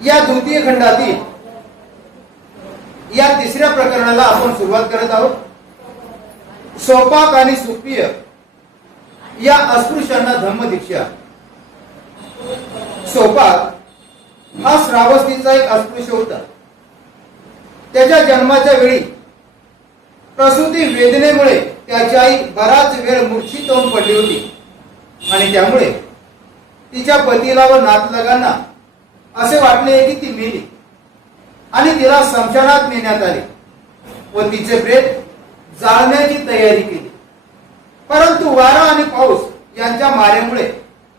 या द्वितीय खंडातील या तिसऱ्या प्रकरणाला आपण सुरुवात करत आहोत. स्वपाक आणि सुप्रिय या अस्पृश्यांना धम्मदीक्षा. स्वपाक हा श्रावस्तीचा एक अस्पृश्य होता. त्याच्या जन्माच्या वेळी प्रसूती वेदनेमुळे त्याची आई बराच वेळ मूर्छित होऊन पडली होती आणि त्यामुळे तिच्या पतीला व नातलगांना असे वाटले की ती मेली आणि तिला स्मशानात नेण्यात आले व तिचे प्रेत जाळण्याची तयारी केली. परंतु वारा आणि पाऊस यांच्या मारेमुळे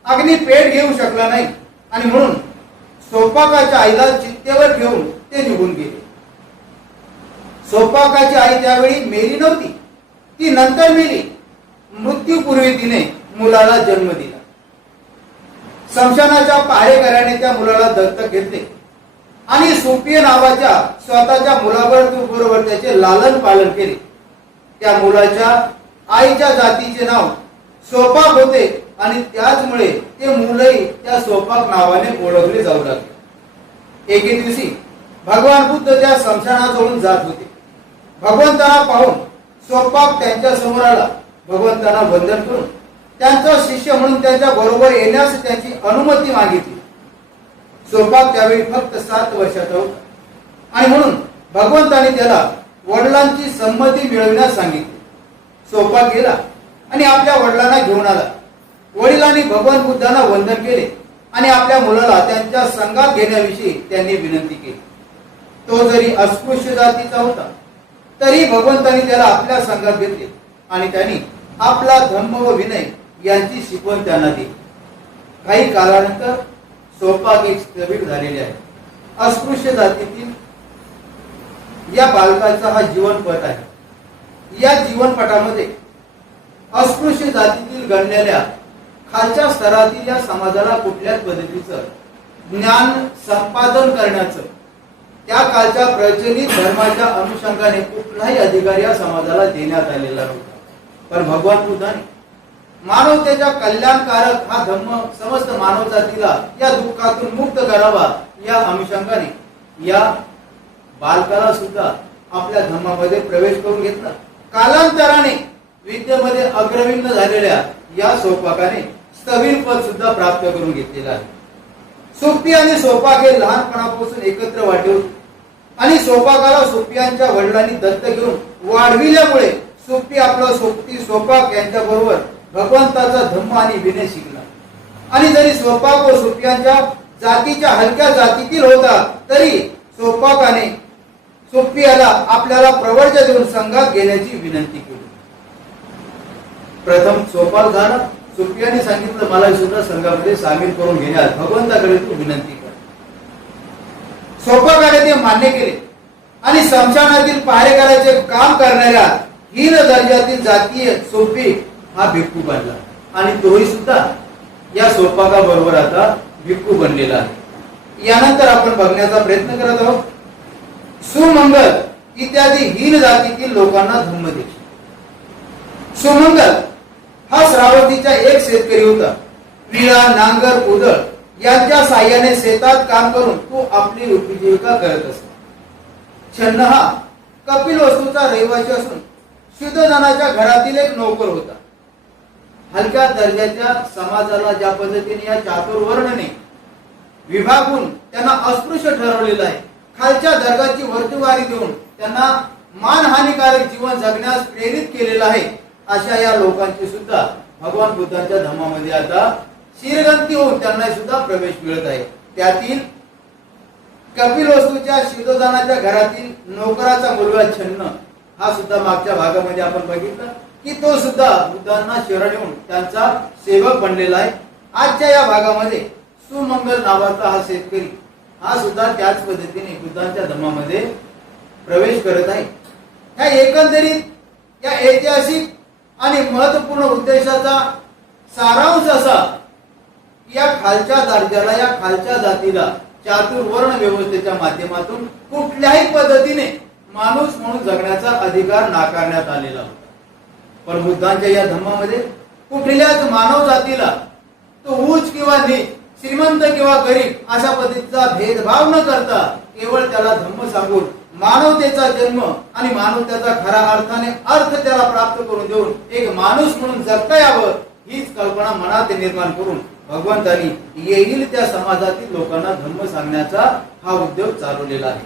अग्नी पेट घेऊ शकला नाही आणि म्हणून स्वपाकाच्या आईला चित्तेवर घेऊन ते निघून गेले. स्वपाकाची आई त्यावेळी मेली नव्हती, ती नंतर मेली. मृत्यूपूर्वी तिने मुलाला जन्म दिला. स्मशानाच्या पहारेकऱ्याने त्या मुलाला दत्तक घेतले आणि सुप्रिय नावाच्या स्वतःच्या मुलाबरोबर त्याचे लालन पालन केले. त्या मुलाच्या आईच्या जातीचे नाव स्वपाक होते आणि त्याचमुळे ते मुलही त्या स्वपाक नावाने ओळखले जाऊ लागले. एके दिवशी भगवान बुद्ध त्या स्मशानाजवळून जात होते. भगवंताला पाहून स्वपाक त्यांच्या समोर आला. भगवंतांना वंदन करून त्यांचा शिष्य म्हणून त्यांच्या बरोबर येण्यास त्यांची अनुमती मागितली. स्वपाक त्यावेळी फक्त 7 वर्षाचा होता आणि म्हणून भगवंताने त्याला वडिलांची संमती मिळविण्यास सांगितले. स्वपाक गेला आणि आपल्या वडिलांना घेऊन आला. वडिलांनी भगवान बुद्धांना वंदन केले आणि आपल्या मुलाला त्यांच्या संघात घेण्याविषयी त्यांनी विनंती केली. तो जरी अस्पृश्य जातीचा होता तरी भगवंतांनी त्याला आपल्या संघात घेतले आणि त्यांनी आपला धम्म व विनय यांची शिकवण त्यांना दिली. काही काळानंतर स्वपाक एक स्थविर झालेले आहे. अस्पृश्य जातीतील या बालकाचा हा जीवनपट आहे. या जीवनपटामध्ये अस्पृश्य जातीतील गणलेल्या खालच्या स्तरातील या समाजाला कुठल्याच पद्धतीचं ज्ञान संपादन करण्याचं त्या कालच्या प्रचलित धर्माच्या अनुषंगाने कुठलाही अधिकार या समाजाला देण्यात आलेला नव्हता. पण भगवान बुद्धाने मानवतेच्या कल्याणकारक हा धम्म समस्त मानव जातीला या दुःखातून मुक्त करावा या अनुषंगाने या बालकाला सुद्धा आपल्या धर्मामध्ये प्रवेश करून घेतला. कालांतराने विद्येमध्ये अग्रविंद झालेल्या या स्वपाकाने स्थविर पद सुद्धा प्राप्त करून घेतलेला आहे. सुप्रिय आणि स्वपाक हे लहानपणापासून एकत्र वाढले होते आणि स्वपाकाला सुप्रियांच्या वडिलांनी दत्त घेऊन वाढविल्यामुळे सुप्रिय आपला सोबती स्वपाक यांच्या बरोबर भगवंताचा धम्म आणि विनय शिकला. आणि जरी स्वपाक व सुप्रियांच्या जातीच्या हलक्या जातीतील होता तरी स्वपाकाने सुप्रियाला आपल्याला प्रवर्ज देऊन संघात घेण्याची विनंती केली. प्रथम स्वपाक झाला. सुप्रियाने सांगितलं मला सुद्धा संघामध्ये सामील करून घेण्यास भगवंताकडे तू विनंती कर. स्वपाकाने ते मान्य केले आणि स्मशानातील पहारेकराचे काम करणाऱ्या हीन दर्जातील जातीय सोपी हा भिक्खू बनला आणि तोही सुद्धा या स्वपाकाबरोबर आता भिक्खू बनलेला आहे. यानंतर आपण बघण्याचा प्रयत्न करत आहोत सुमंगल इत्यादी हीन जातीतील लोकांना धम्मदीक्षा. सुमंगल हा श्रावस्तीचा एक शेतकरी होता. विळा, नांगर, कुदळ यांच्या साह्याने शेतात काम करून तो आपली उपजीविका करत असतो. छन्न हा कपिलवस्तूचा रहिवासी असून शुद्धजनाच्या घरातील एक नोकर होता. हलक्या दर्जाच्या समाजाला ज्या पद्धतीने या चातुर्वर्णने विभागून त्यांना अस्पृश्य ठरवलेलं आहे, खालच्या दर्गाची वर्तुवारी देऊन त्यांना मानहानिकारक जीवन जगण्यास प्रेरित केलेलं आहे, अशा या लोकांची सुद्धा भगवान बुद्धांच्या धर्मामध्ये आता शिरगंती होऊन त्यांना सुद्धा प्रवेश मिळत आहे. त्यातील कपिलवस्तूच्या शुद्धजनाच्या घरातील नोकराचा मुलगा छन्न हा सुद्धा मागच्या भागामध्ये आपण बघितलं की तो सुद्धा बुद्धांना शरण येऊन त्यांचा सेवक बनलेला आहे. आजच्या या भागामध्ये सुमंगल नावाचा हा शेतकरी हा सुद्धा त्याच पद्धतीने बुद्धांच्या धर्मामध्ये प्रवेश करत आहे. ह्या एकंदरीत या ऐतिहासिक आणि महत्वपूर्ण उद्देशाचा सारांश असा की या खालच्या दर्जाला या खालच्या जातीला चातुर्वर्ण व्यवस्थेच्या माध्यमातून कुठल्याही पद्धतीने माणूस म्हणून जगण्याचा अधिकार नाकारण्यात आलेला होता. पण बुद्धांच्या या धर्मामध्ये कुठल्याच मानव जातीला तो उच्च किंवा नीच श्रीमंत किंवा गरीब अशा पद्धतीचा भेदभाव न करता केवळ त्याला धम्म सांगून मानवतेचा जन्म आणि मानवतेचा खऱ्या अर्थाने अर्थ त्याला प्राप्त करून देऊन एक माणूस म्हणून जगता यावं हीच कल्पना मनात निर्माण करून भगवंतांनी येईल त्या समाजातील लोकांना धम्म सांगण्याचा हा उद्योग चालवलेला आहे.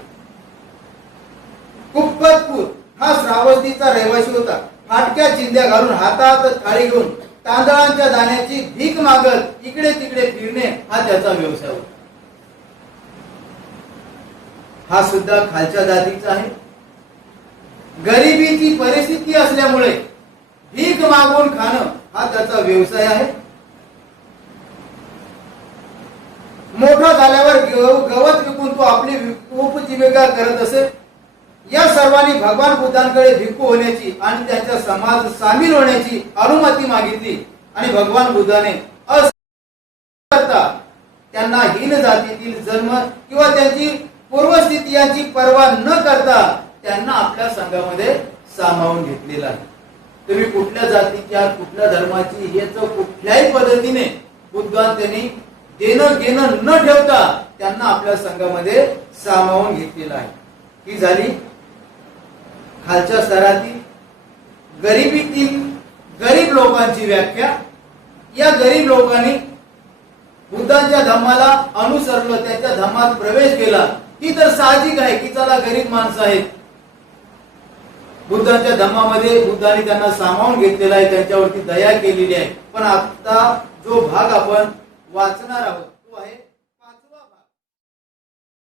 कुप्पतपूर हा श्रावस्तीचा रहिवासी होता. फाटक्या चिंध्या घालून हातात थाळी घेऊन तांदळांच्या दाण्याची भीक मागत इकडे तिकडे फिरणे हा त्याचा व्यवसाय होता. हा सुद्धा खालच्या जातीचा आहे. गरिबीची परिस्थिती असल्यामुळे भीक मागून खाणं हा त्याचा व्यवसाय आहे. मोठा झाल्यावर गवत विकून तो आपली उपजीविका करत असे. या सर्वांनी भगवान बुद्धांकडे भिक्खू होण्याची आणि त्यांच्या समाज सामील होण्याची अनुमती मागितली आणि भगवान बुद्धाने त्यांना हीन जातीतील जन्म किंवा त्यांची पूर्वस्थिती यांची पर्वा न करता त्यांना आपल्या संघामध्ये सामावून घेतलेला आहे. तुम्ही कुठल्या जातीच्या कुठल्या धर्माची याच कुठल्याही पद्धतीने बुद्धांनी देणं घेणं न ठेवता त्यांना आपल्या संघामध्ये सामावून घेतलेला आहे. ही झाली खालच्या स्तरातील गरिबीतील गरीब लोकांची व्याख्या. या गरीब लोकांनी बुद्धांच्या धम्माला अनुसरलं, त्यांच्या धम्मात प्रवेश केला. ही तर साहजिक आहे की चला गरीब माणसं आहेत, बुद्धांच्या धम्मामध्ये बुद्धांनी त्यांना सामावून घेतलेला आहे, त्यांच्यावरती दया केलेली आहे. पण आता जो भाग आपण वाचणार आहोत तो आहे